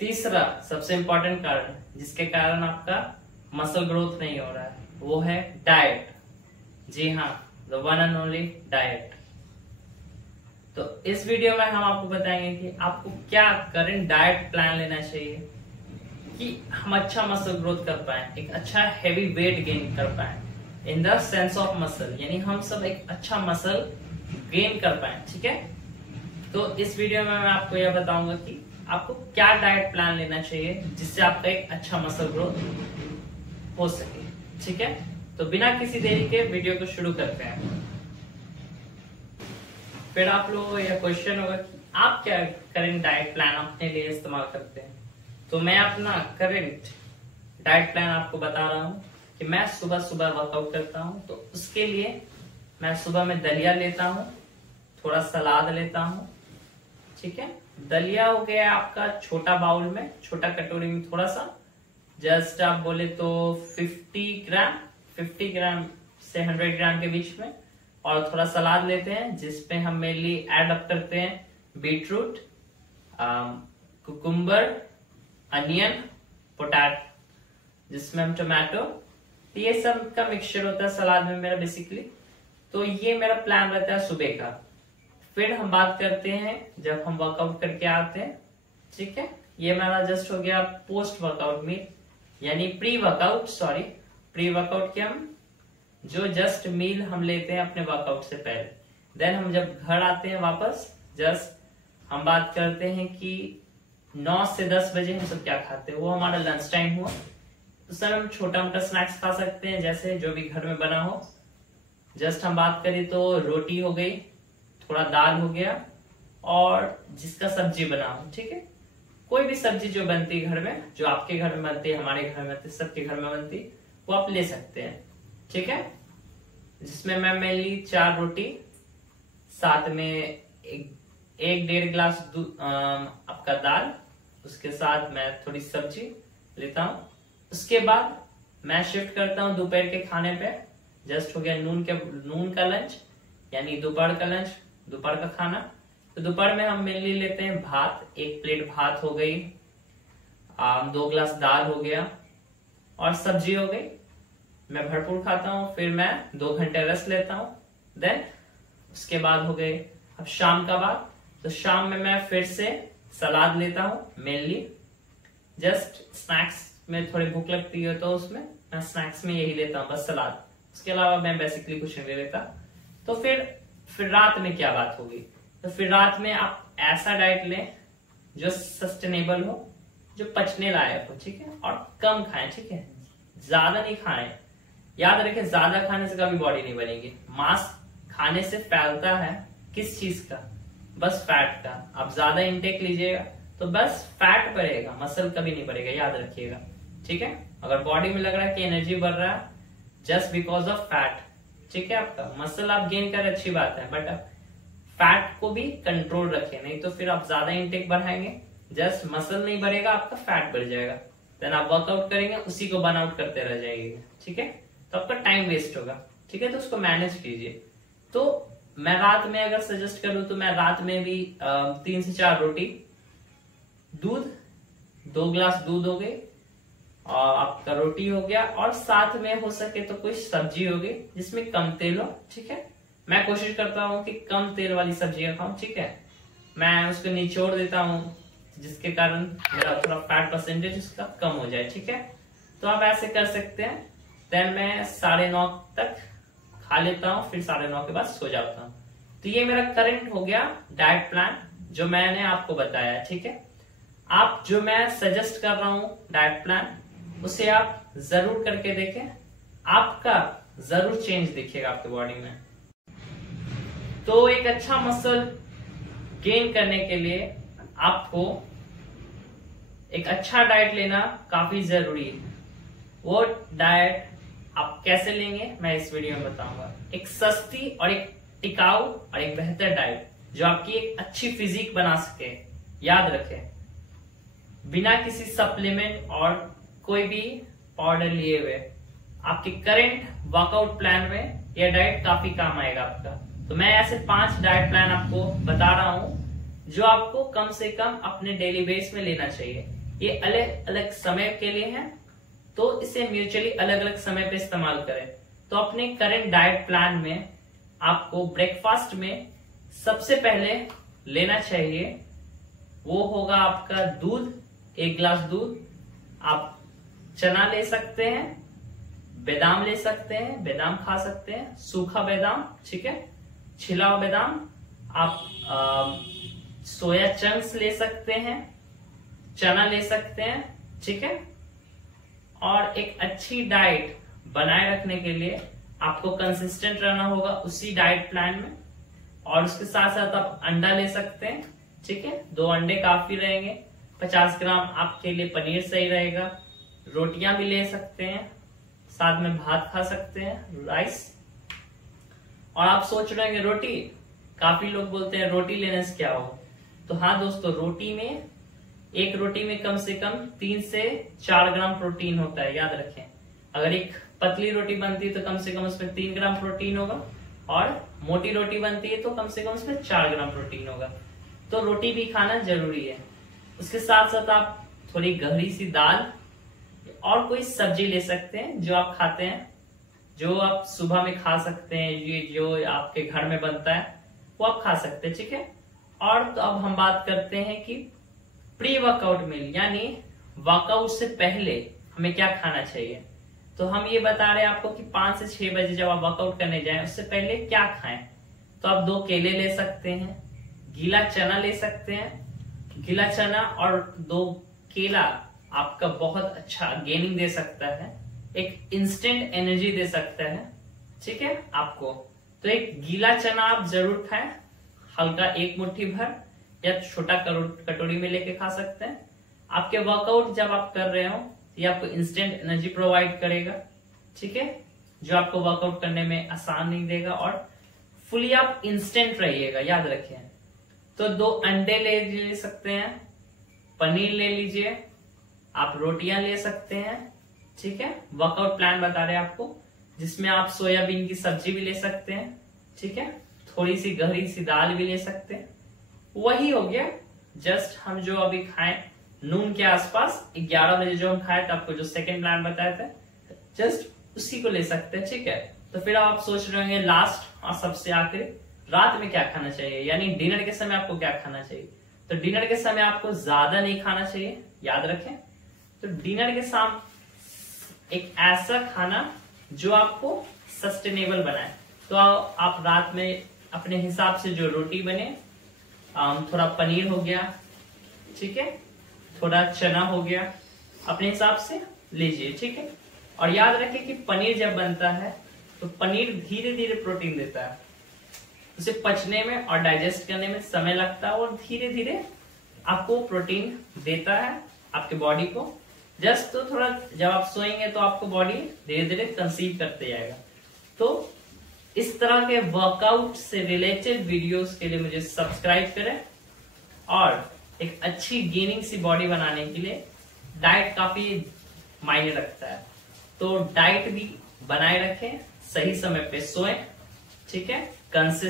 तीसरा सबसे इंपॉर्टेंट कारण जिसके कारण आपका मसल ग्रोथ नहीं हो रहा है वो है डाइट। जी हाँ, the one and only diet. तो इस वीडियो में हम आपको बताएंगे कि आपको क्या करंट डाइट प्लान लेना चाहिए कि हम अच्छा मसल ग्रोथ कर पाए, एक अच्छा हैवी वेट गेन कर पाए in the sense of muscle, यानी हम सब एक अच्छा मसल गेन कर पाए। ठीक है, तो इस वीडियो में मैं आपको यह बताऊंगा कि आपको क्या डाइट प्लान लेना चाहिए जिससे आपका एक अच्छा मसल ग्रोथ हो सके। ठीक है, तो बिना किसी देरी के वीडियो को शुरू करते हैं। फिर आप लोगों को यह क्वेश्चन होगा कि आप क्या करंट डाइट प्लान अपने लिए इस्तेमाल करते हैं। तो मैं अपना करंट डाइट प्लान आपको बता रहा हूं कि मैं सुबह सुबह वर्कआउट करता हूं, तो उसके लिए मैं सुबह में दलिया लेता हूं, थोड़ा सलाद लेता हूं। ठीक है, दलिया हो गया आपका छोटा बाउल में, छोटा कटोरी में थोड़ा सा, जस्ट आप बोले तो 50 ग्राम से 100 ग्राम के बीच में। और थोड़ा सलाद लेते हैं जिसपे हम मेनली ऐड अप करते हैं बीटरूट, कुकुम्बर, अनियन, पोटैटो, जिसमें हम टोमेटो, ये सब का मिक्सचर होता है सलाद में मेरा बेसिकली। तो ये मेरा प्लान रहता है सुबह का। फिर हम बात करते हैं जब हम वर्कआउट करके आते हैं। ठीक है, ये मेरा जस्ट हो गया पोस्ट वर्कआउट मील, यानी प्री वर्कआउट के हम जो जस्ट मील हम लेते हैं अपने वर्कआउट से पहले। देन हम जब घर आते हैं वापस, जस्ट हम बात करते हैं कि 9 से 10 बजे हम सब क्या खाते हैं, वो हमारा लंच टाइम हुआ। उस समय हम छोटा मोटा स्नैक्स खा सकते हैं, जैसे जो भी घर में बना हो। जस्ट हम बात करें तो रोटी हो गई, थोड़ा दाल हो गया, और जिसका सब्जी बना हो। ठीक है, कोई भी सब्जी जो बनती है घर में, जो आपके घर में बनती है, हमारे घर में बनती है, सबके घर में बनती, वो आप ले सकते हैं। ठीक है, जिसमें मैं मेनली 4 रोटी, साथ में एक 1.5 गिलास आपका दाल, उसके साथ मैं थोड़ी सब्जी लेता हूं। उसके बाद मैं शिफ्ट करता हूं दोपहर के खाने पे। जस्ट हो गया नून का लंच, यानी दोपहर का लंच, दोपहर का खाना। तो दोपहर में हम मेनली लेते हैं भात, 1 प्लेट भात हो गई, 2 गिलास दाल हो गया, और सब्जी हो गई। मैं भरपूर खाता हूँ। फिर मैं 2 घंटे रेस्ट लेता हूँ। देन उसके बाद हो गए अब शाम का बाद, तो शाम में मैं फिर से सलाद लेता हूँ मेनली। जस्ट स्नैक्स में थोड़ी भूख लगती है तो उसमें मैं स्नैक्स में यही लेता हूँ, बस सलाद। उसके अलावा मैं बेसिकली कुछ नहीं लेता। तो फिर रात में क्या बात होगी, तो फिर रात में आप ऐसा डाइट लें जो सस्टेनेबल हो, जो पचने लायक हो। ठीक है, और कम खाएं। ठीक है, ज्यादा नहीं खाएं। याद रखें, ज्यादा खाने से कभी बॉडी नहीं बनेगी। मांस खाने से फैलता है किस चीज का, बस फैट का। आप ज्यादा इंटेक लीजिएगा तो बस फैट बढ़ेगा, मसल कभी नहीं बढ़ेगा, याद रखिएगा। ठीक है, अगर बॉडी में लग रहा है कि एनर्जी बढ़ रहा है जस्ट बिकॉज ऑफ फैट, ठीक है, आपका मसल आप गेन कर अच्छी बात है, बट फैट को भी कंट्रोल रखें, नहीं तो फिर आप ज्यादा इंटेक बढ़ाएंगे, जस्ट मसल नहीं बढ़ेगा, आपका फैट बढ़ जाएगा। देन आप वर्कआउट करेंगे, उसी को बर्न आउट करते रह जाएंगे। ठीक है, तो आपका टाइम वेस्ट होगा। ठीक है, तो उसको मैनेज कीजिए। तो मैं रात में अगर सजेस्ट करूं तो मैं रात में भी 3 से 4 रोटी, दूध, 2 गिलास दूध हो गई, और आपका रोटी हो गया, और साथ में हो सके तो कोई सब्जी होगी जिसमें कम तेल हो। ठीक है, मैं कोशिश करता हूँ कि कम तेल वाली सब्जियां खाऊं। ठीक है, मैं उसको निचोड़ देता हूँ जिसके कारण मेरा थोड़ा फैट परसेंटेज उसका कम हो जाए। ठीक है, तो आप ऐसे कर सकते हैं। देन मैं 9:30 तक खा लेता हूँ, फिर 9:30 के बाद सो जाता हूँ। तो ये मेरा करंट हो गया डाइट प्लान जो मैंने आपको बताया। ठीक है, आप जो मैं सजेस्ट कर रहा हूँ डाइट प्लान, उसे आप जरूर करके देखें, आपका जरूर चेंज दिखेगा आपके बॉडी में। तो एक अच्छा मसल गेन करने के लिए आपको एक अच्छा डाइट लेना काफी जरूरी है। वो डाइट आप कैसे लेंगे मैं इस वीडियो में बताऊंगा। एक सस्ती और एक टिकाऊ और एक बेहतर डाइट जो आपकी एक अच्छी फिजिक बना सके। याद रखें, बिना किसी सप्लीमेंट और कोई भी पाउडर लिए हुए आपके करंट वर्कआउट प्लान में यह डाइट काफी काम आएगा आपका। तो मैं ऐसे 5 डाइट प्लान आपको बता रहा हूं जो आपको कम से कम अपने डेली बेस में लेना चाहिए। ये अलग अलग समय के लिए है, तो इसे म्यूचुअली अलग अलग समय पे इस्तेमाल करें। तो अपने करंट डाइट प्लान में आपको ब्रेकफास्ट में सबसे पहले लेना चाहिए वो होगा आपका दूध, 1 गिलास दूध। आप चना ले सकते हैं, बादाम ले सकते हैं, बादाम खा सकते हैं, सूखा बादाम, ठीक है, छिला हुआ बादाम। आप सोया चंक्स ले सकते हैं, चना ले सकते हैं, ठीक है। और एक अच्छी डाइट बनाए रखने के लिए आपको कंसिस्टेंट रहना होगा उसी डाइट प्लान में। और उसके साथ साथ आप अंडा ले सकते हैं, ठीक है, 2 अंडे काफी रहेंगे। 50 ग्राम आपके लिए पनीर सही रहेगा। रोटियां भी ले सकते हैं, साथ में भात खा सकते हैं, राइस। और आप सोच रहे हैं रोटी, काफी लोग बोलते हैं रोटी लेने से क्या हो। तो हाँ दोस्तों, एक रोटी में कम से कम 3 से 4 ग्राम प्रोटीन होता है, याद रखें। अगर एक पतली रोटी बनती है तो कम से कम उसमें 3 ग्राम प्रोटीन होगा, और मोटी रोटी बनती है तो कम से कम उसमें 4 ग्राम प्रोटीन होगा। तो रोटी भी खाना जरूरी है। उसके साथ साथ आप थोड़ी गहरी सी दाल और कोई सब्जी ले सकते हैं जो आप खाते हैं, जो आप सुबह में खा सकते हैं, ये जो आपके घर में बनता है वो आप खा सकते हैं, ठीक है। और तो अब हम बात करते हैं कि प्री वर्कआउट मील, यानी वर्कआउट से पहले हमें क्या खाना चाहिए। तो हम ये बता रहे हैं आपको कि 5 से 6 बजे जब आप वर्कआउट करने जाएं उससे पहले क्या खाएं। तो आप 2 केले ले सकते हैं, गीला चना ले सकते हैं। गीला चना और 2 केला आपका बहुत अच्छा गेनिंग दे सकता है, एक इंस्टेंट एनर्जी दे सकता है, ठीक है आपको। तो एक गीला चना आप जरूर खाएं, हल्का 1 मुट्ठी भर, या छोटा कटोरी में लेके खा सकते हैं। आपके वर्कआउट जब आप कर रहे हो ये आपको इंस्टेंट एनर्जी प्रोवाइड करेगा, ठीक है, जो आपको वर्कआउट करने में आसान नहीं देगा, और फुली आप इंस्टेंट रहिएगा, याद रखिए। तो 2 अंडे ले सकते हैं, पनीर ले लीजिए, आप रोटियां ले सकते हैं, ठीक है। वर्कआउट प्लान बता रहे हैं आपको, जिसमें आप सोयाबीन की सब्जी भी ले सकते हैं, ठीक है, थोड़ी सी गहरी सी दाल भी ले सकते हैं। वही हो गया जस्ट हम जो अभी खाएं नून के आसपास 11 बजे जो हम खाए थे, आपको जो सेकंड प्लान बताया था, जस्ट उसी को ले सकते हैं, ठीक है। तो फिर आप सोच रहे होंगे लास्ट और सबसे आखिर रात में क्या खाना चाहिए, यानी डिनर के समय आपको क्या खाना चाहिए। तो डिनर के समय आपको ज्यादा नहीं खाना चाहिए, याद रखें। तो डिनर के साथ एक ऐसा खाना जो आपको सस्टेनेबल बनाए। तो आप रात में अपने हिसाब से जो रोटी बने, थोड़ा पनीर हो गया, ठीक है, थोड़ा चना हो गया, अपने हिसाब से लीजिए, ठीक है। और याद रखें कि पनीर जब बनता है तो पनीर धीरे धीरे प्रोटीन देता है, उसे पचने में और डाइजेस्ट करने में समय लगता है, और धीरे धीरे आपको प्रोटीन देता है आपके बॉडी को। जस्ट तो थोड़ा जब आप सोएंगे तो आपको बॉडी धीरे धीरे कंसीव करते जाएगा। तो इस तरह के वर्कआउट से रिलेटेड वीडियोस के लिए मुझे सब्सक्राइब करें, और एक अच्छी गेनिंग सी बॉडी बनाने के लिए डाइट काफी मायने रखता है। तो डाइट भी बनाए रखें, सही समय पे सोएं, ठीक है, कंसिस्टेंट